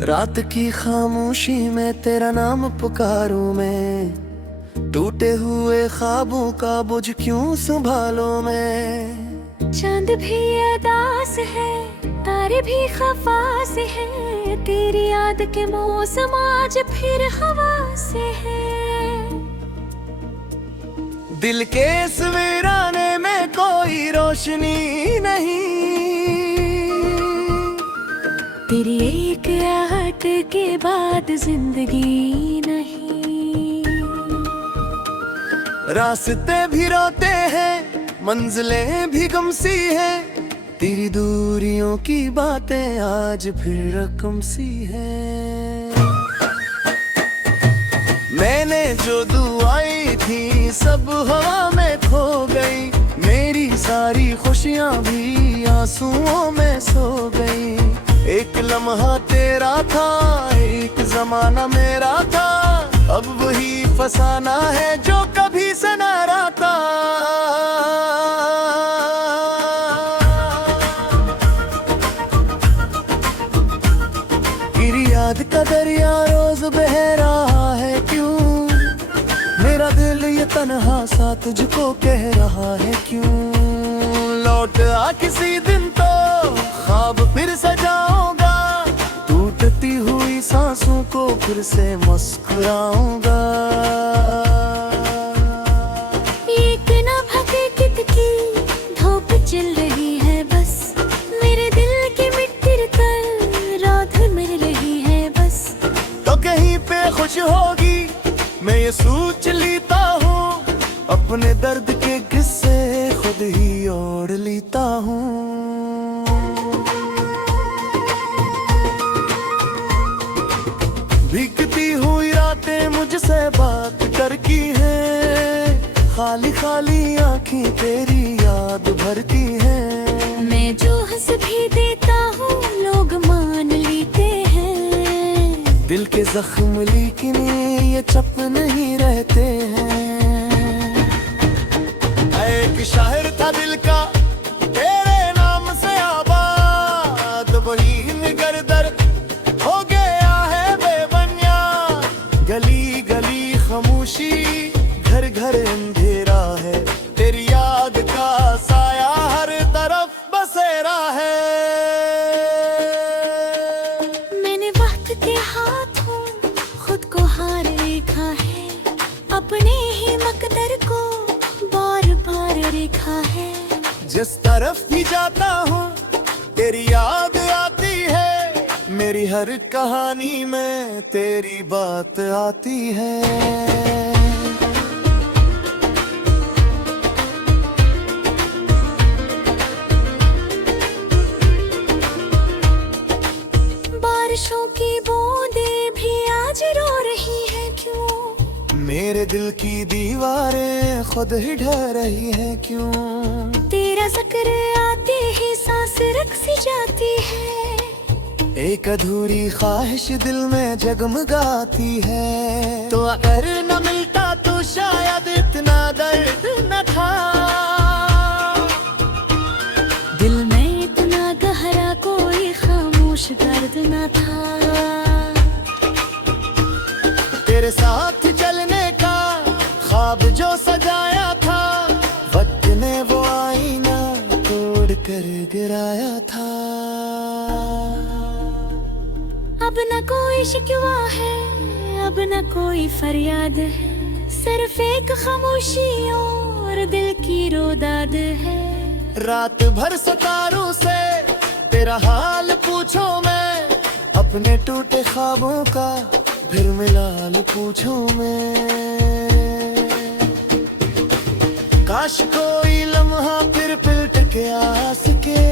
रात की खामोशी में तेरा नाम पुकारूं मैं, टूटे हुए ख्वाबों का बोझ क्यों संभालो मैं। चांद भी अदास है, तारे भी खफास है, तेरी याद के मौसम आज फिर हवा से है। दिल के इस वीराने में कोई रोशनी नहीं, तेरी एक आहट के बाद जिंदगी नहीं। रास्ते भी रोते हैं, मंजिलें भी गमसी हैं, तेरी दूरियों की बातें आज फिर रकम सी हैं। मैंने जो दुआई थी सब हवा में खो गई, मेरी सारी खुशियां भी आंसुओं में सो गई। एक लम्हा तेरा था, एक जमाना मेरा था, अब वही फसाना है जो कभी से न रहता। तेरी याद का दरिया रोज बह रहा है क्यों, मेरा दिल ये तन्हा सा तुझको कह रहा है क्यों। लौट आ किसी दिन तो ख्वाब फिर सजाऊंगा, टूटती हुई सांसों को फिर से मुस्कुराऊंगा। एक ना भगे कित की धूप चल रही है बस, मेरे दिल की मिट्टी पर रात मिल रही है बस। तो कहीं पे खुश होगी मैं ये सोच लेता हूँ, अपने दर्द के किस्से खुद ही ओढ़ लेता हूँ। भीगती हुई रातें मुझसे बात करती हैं, खाली खाली आँखें तेरी याद भरती हैं। मैं जो हंस भी देता हूँ लोग मान लेते हैं, दिल के जख्म लेकिन ये चप नहीं रहते हैं। एक शायर था दिल का तेरे नाम से आबाद, वही निगर दर हो गया है बेबुनियाद। गली गली खामोशी, घर घर अंधेरा है, तेरी याद का साया हर तरफ बसेरा है। मैंने वक्त के हाथों खुद को हार देखा है, अपने ही मकदर को बार बार देखा है। जिस तरफ भी जाता हूँ तेरी याद आती है, मेरी हर कहानी में तेरी बात आती है। बारिशों की बूंदें भी आज रो रही है क्यों, मेरे दिल की दीवारें खुद ही ढह रही है क्यों। तेरा जिक्र आते ही सांस रुक सी जाती है, एक अधूरी ख्वाहिश दिल में जगमगाती है। तो अगर न मिलता तो शायद इतना दर्द न था, दिल में इतना गहरा कोई खामोश दर्द न था। तेरे साथ चलने का ख्वाब जो सजाया था, वक्त ने वो आईना तोड़ कर गिराया था। अब न कोई शिकवा है, अब न कोई फरियाद है, सिर्फ एक खामोशी और दिल की रोदाद है। रात भर सितारों से तेरा हाल पूछो मैं, अपने टूटे ख्वाबों का फिर मिलाल पूछूं मैं। काश कोई लम्हा फिर पलट के आ सके,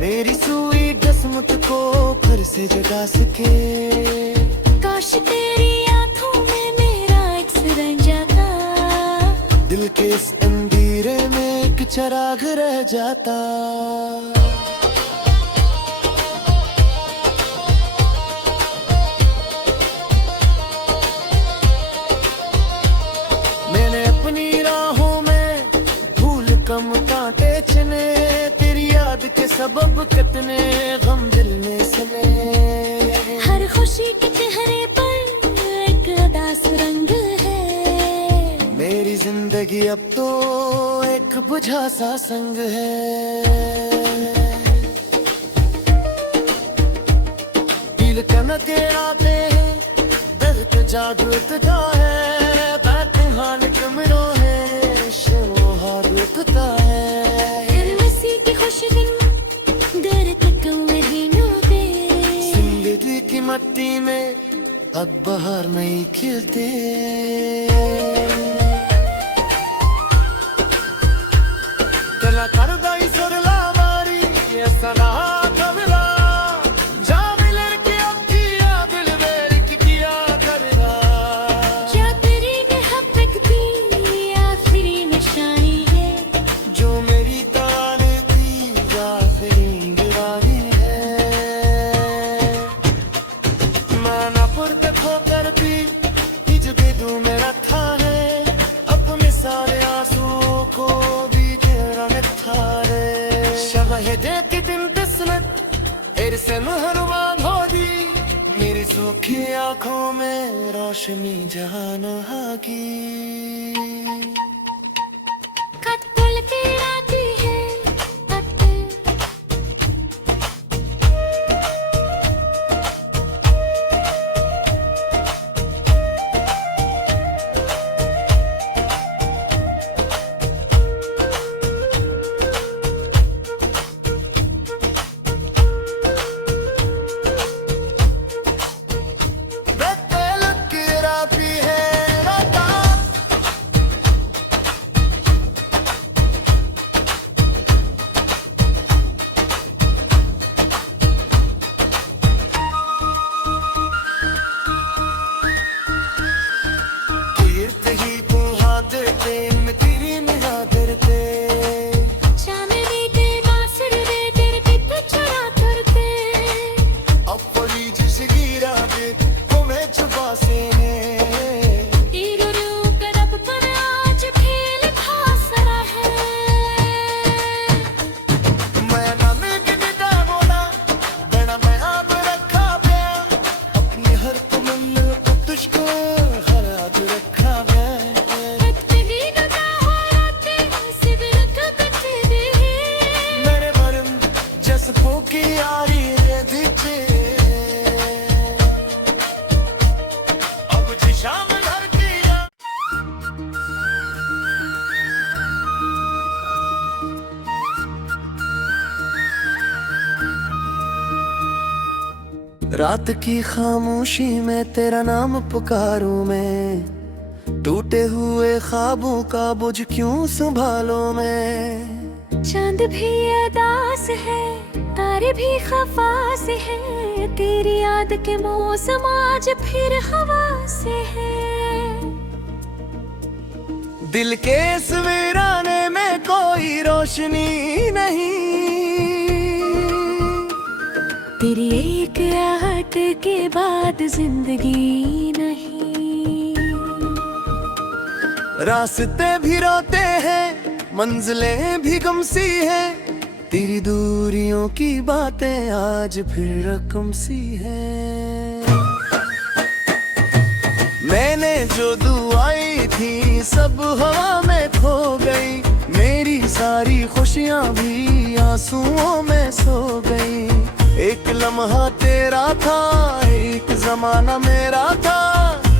मेरी सुई किस्मत को फिर से जगा सके। काश तेरी आंखों में मेरा अक्स रंग जाता, दिल के इस अंधेरे में एक चिराग रह जाता। मैंने अपनी राहों में धूल कम कांटे चुने, तेरी याद के सबब कितने गम दिल में सने। जिंदगी अब तो एक बुझा सा संग है। दिल कन तेरा पे दर्द जागृतता है, बैतूहान कमरों है शमोहा रुकता है। हर की खुश दिन दर तक महीनों पे जिंदगी की मट्टी में अब बाहर नहीं खिलते। चला कर दाई सुरला मारी ये सना कमला जा मिलर के अब किया दिल मेरी की किया करना। क्या तेरी ने हब तक की आखिरी निशानी है, जो मेरी ताने थी आखिरी दीवानी है। मैं ना पुरते खो करती निज बेदू मेरा था है, अपने सारे आंसुओं को भी तेरा मिथा रे। शवाहिदे की दिन तसनत तेरे से मेहरबान हो दी, मेरी सूखी आंखों में रोशनी जहान की। कत्ल के आती है कत्ल। बेतेल की राती है राता, तीर्थ ही बुहादर पे मैं तेरी निहादर पे। चांदनी ते बांसुर रे तेरे पित चढ़ा करते। अब पड़ी जिस गिरा दे तुम्हें छुपा से है। तेरे रूप करब पर आज खेल खासरा है। मैं ना मिलके दा बोला बड़ा मैं आप रखा प्या, अपनी हर तमन्ना को तुझको हर आज रखा मैं। कत्ली नुदा हो राते सिदरत कटे दे। मेरे मरम जसपों की यारी रे दिखे, अब शाम घर किया। रात की खामोशी में तेरा नाम पुकारूं मैं, टूटे हुए ख्वाबों का बोझ क्यों संभालो मैं। चांद भी अदास है तारे भी खफा से है, तेरी याद के मौसम आज फिर हवा से है। दिल के इस वीराने में कोई रोशनी नहीं, तेरी एक आहट के बाद जिंदगी नहीं। रास्ते भी रोते हैं मंजिलें भी गमसी हैं, तेरी दूरियों की बातें आज फिर रकम सी हैं। मैंने जो दुआई थी सब हवा में खो गई, मेरी सारी खुशियां भी आंसुओं में सो गई। एक लम्हा तेरा था एक जमाना मेरा था,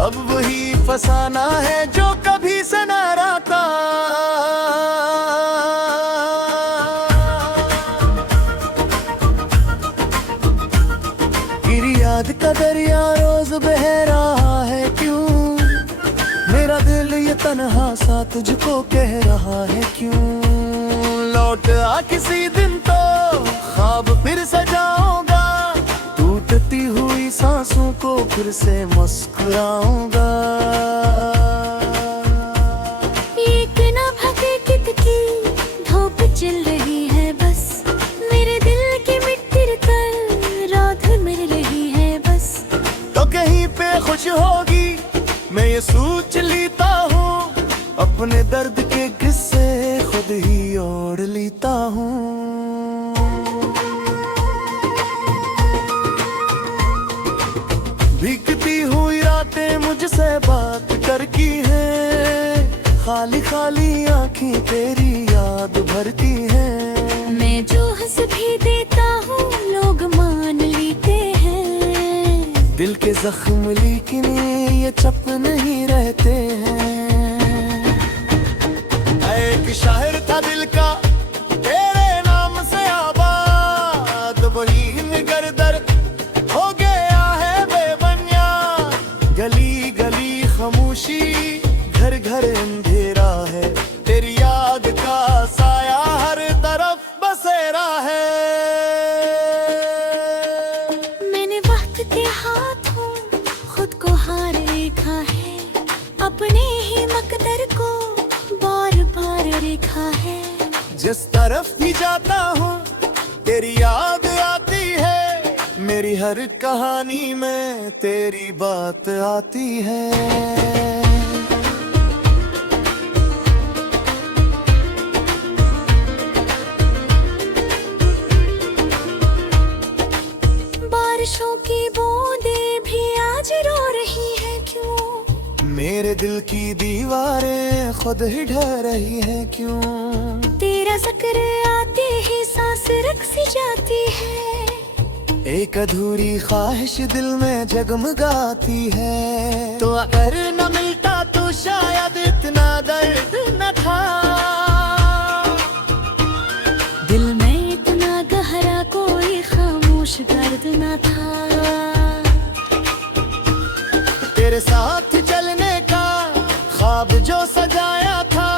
अब वही फसाना है जो कभी से न रहता। तेरी याद का दरिया रोज बह रहा है क्यों, मेरा दिल ये तन्हा सा तुझको कह रहा है क्यों। लौट आ किसी दिन तो ख्वाब फिर सजाऊंगा, टूटती हुई सांसों को फिर से मुस्कुराऊंगा। एक ना भगे कित की धूप चल रही है बस, मेरे दिल की मिट्टी पर रात मिल रही है बस। तो कहीं पे खुश होगी मैं ये सोच लेता हूँ, अपने दर्द के किस्से खुद ही ओढ़ लेता हूँ। भीगती हुई रातें मुझसे बात कर की है, खाली खाली आंखें तेरी याद भरती हैं। मैं जो हंस भी देता हूँ लोग मान लेते हैं। दिल के जख्म लेकिन ये चप नहीं रहते हैं। एक शायर था दिल का तेरे नाम से आबाद, वही निगर दर हो गया है बेबनिया। गली गली खामोशी, घर घर अंधेरा है, तेरी याद का साया हर तरफ बसेरा है। मैंने वक्त के हाथों खुद को हार देखा है, अपने ही मकदर को बार बार देखा है। जिस तरफ भी जाता हूँ तेरी याद आती है, मेरी हर कहानी में तेरी बात आती है। बारिशों की बूंदें भी आज रो रही है क्यों? मेरे दिल की दीवारें खुद ही ढह रही हैं क्यों? तेरा जिक्र आते ही सांस रुक सी जाती है। एक अधूरी ख्वाहिश दिल में जगमगाती है। तो अगर न मिलता तो शायद इतना दर्द न था। दिल में इतना गहरा कोई खामोश दर्द न था। तेरे साथ चलने का ख्वाब जो सजाया था,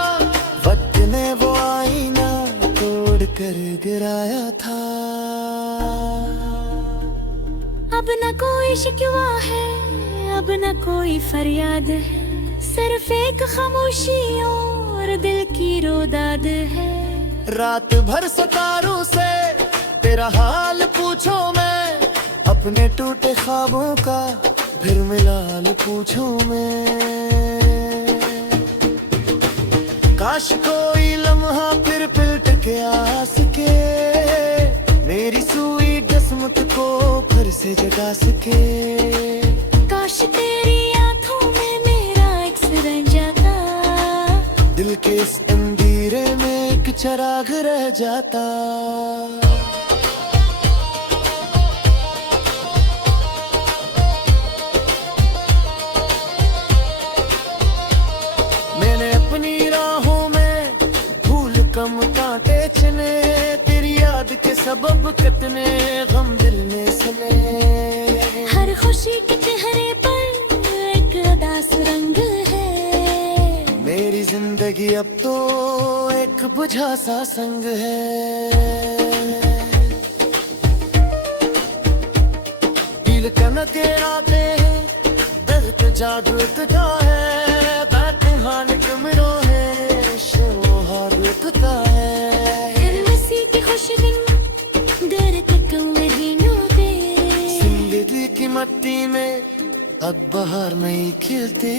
वक्त ने वो आईना तोड़ कर गिराया था। अब न कोई शिकवा है, अब न कोई फरियाद है, सिर्फ एक खामोशी और दिल की रोदाद है। रात भर सितारों से तेरा हाल पूछो मैं, अपने टूटे ख्वाबों का फिर मिलाल पूछो मैं। काश कोई लम्हा फिर पिलट के आ सके, मेरी सुई किस्मत को फिर से जगा सके। काश तेरी आंखों में मेरा अक्स रह जाता, दिल के इस अंधेरे में एक चिराग रह जाता। मैंने अपनी राहों में फूल कम कांटे चुने, तेरी याद के सबब कितने गम दिल में सुने। हर खुशी के चेहरे पर एक उदास रंग है, मेरी जिंदगी अब तो एक बुझा सा संग है। दिल कन तेरा दे दर्द जागृतता है, बैतुहान कमरों है शो हारता है। हर मसी की खुश दिन दर तक महीनों दे, जिंदगी की मट्टी में अब बाहर नहीं खिलते।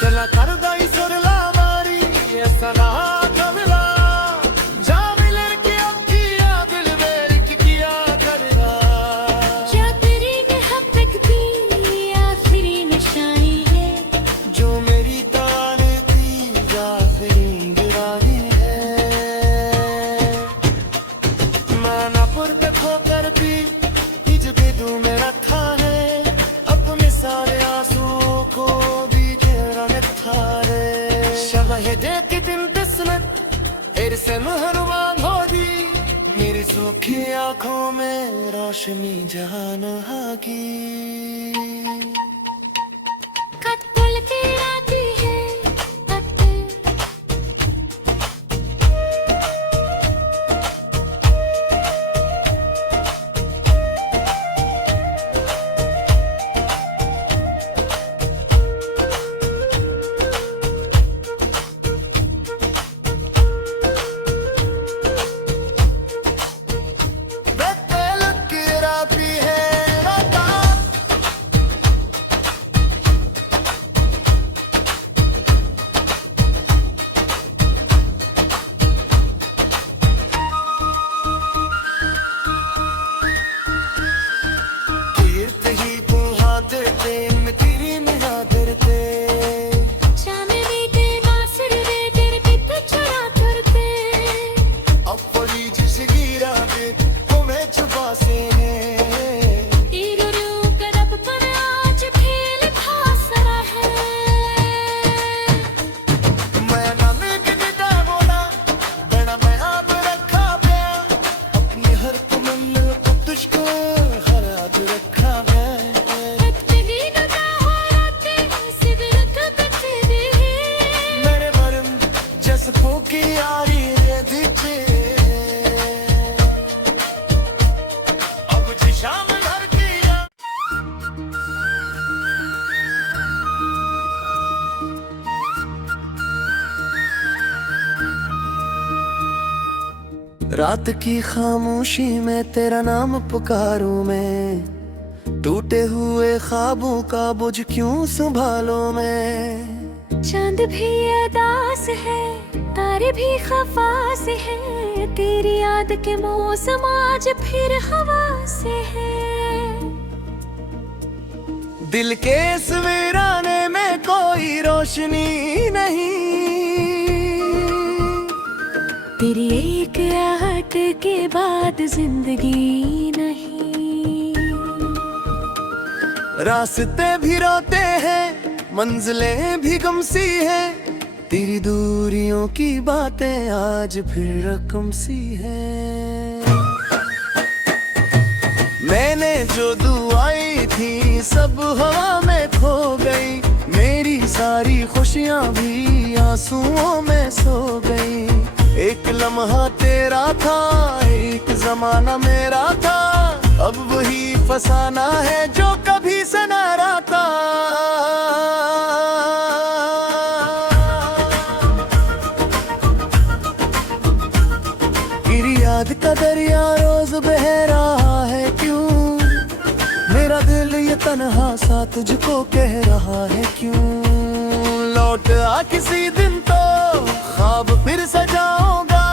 चला कर दाई सुरला मारी ऐसा रहा कमला, जा मिलन के अब किया दिल मेरी किया करना। क्या तेरी मोहब्बत की आखिरी निशानी है, जो मेरी ताने थी आखिरी गिरानी है। मानापुर पे खोकर भी हिजबेदू में रखा है, अपने सारे आंसुओं को भी घेरा रखा है। शहदे की दिन किस्मत इरसे मेहरबान हो दी, मेरी सूखी आंखों में रोशनी जहान की। कत्ल के आती है कत्ल, बेतेल की राती है राता, रात की खामोशी में तेरा नाम पुकारूं मैं, टूटे हुए ख्वाबों का बोझ क्यों संभालो मैं। चांद भी अदास है, तारे भी खफास है, तेरी याद के मौसम आज फिर हवा से है। दिल के इस वीराने में कोई रोशनी नहीं, तेरी एक आहट के बाद जिंदगी नहीं। रास्ते भी रोते हैं, मंजिलें भी गमसी हैं, तेरी दूरियों की बातें आज फिर रकम सी हैं। मैंने जो दुआई थी सब हवा में खो गई, मेरी सारी खुशियां भी आंसुओं में सो गई। एक लम्हा तेरा था, एक जमाना मेरा था, अब वही फसाना है जो कभी से न रहता। तेरी याद का दरिया रोज बह रहा है क्यों, मेरा दिल ये तन्हा सा तुझको कह रहा है क्यों। लौट आ किसी दिन तो ख्वाब फिर सजाऊंगा,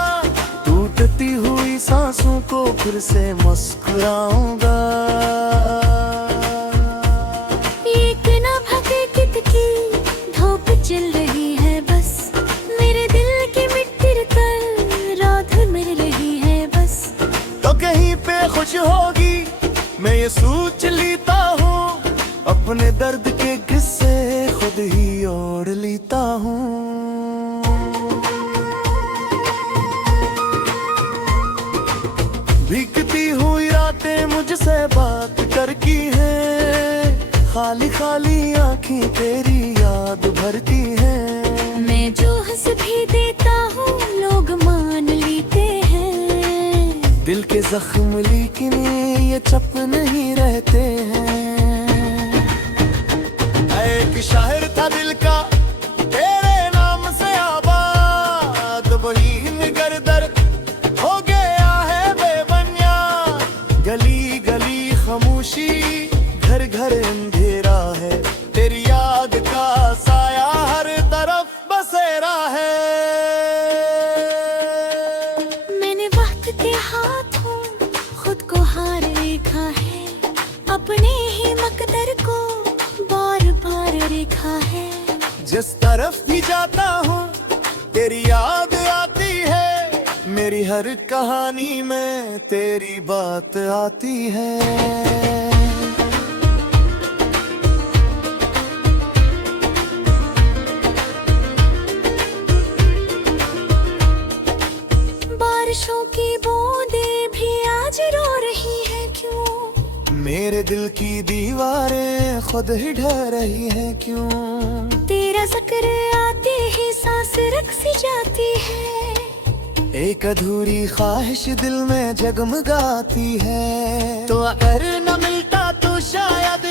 टूटती हुई सांसों को फिर से मुस्कुराऊंगा। एक ना भगे कित की धूप चल रही है बस, मेरे दिल की मिट्टी पर रात मिल रही है बस। तो कहीं पे खुश होगी मैं ये सोच लेता हूँ, अपने दर्द के किस्से खुद ही ओढ़ लेता हूँ। भीगती हुई रातें मुझसे बात करती हैं, खाली खाली आँखें तेरी याद भरती हैं। मैं जो हंस भी देता हूँ लोग मान लेते हैं, दिल के जख्म लेकिन ये चप नहीं रहते हैं। एक शायर था दिल का तेरे नाम से आबाद, वही निगर दर हो गया है बेबुनियाद। गली गली खामोशी, घर घर अंधेरा है, तेरी याद का साया हर तरफ बसेरा है। मैंने वक्त के हाथों खुद को हार देखा है, अपने ही मकदर को बार बार देखा है। जिस तरफ भी जाता हूँ तेरी याद आती है, मेरी हर कहानी में तेरी बात आती है। बारिशों की बूंदें भी आज रो रही है क्यों, मेरे दिल की दीवारें खुद ही ढह रही हैं क्यों। तेरा जिक्र आते ही सांस रुक सी जाती है, एक अधूरी ख्वाहिश दिल में जगमगाती है। तो अगर न मिलता तो शायद